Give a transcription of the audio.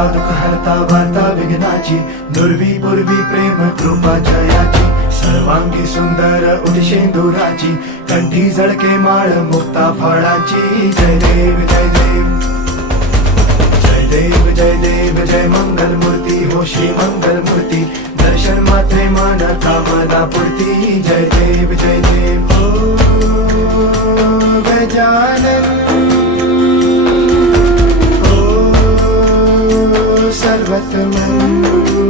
हरता दुःख हरता वार्ता विघ्नाची, दुर्वी पूर्वी प्रेम कृपा जयाची, सर्वांगी सुंदर उदिशेंदुराची, कंठी झळके माळ मुक्ता फळाची. जय देव जय देव जय देव जय देव जय मंगल मूर्ती हो श्री मंगल मूर्ती, दर्शन मात्रे मन कामना पूर्ती. जय देव जय देव हो गजानन हो सर्वतमन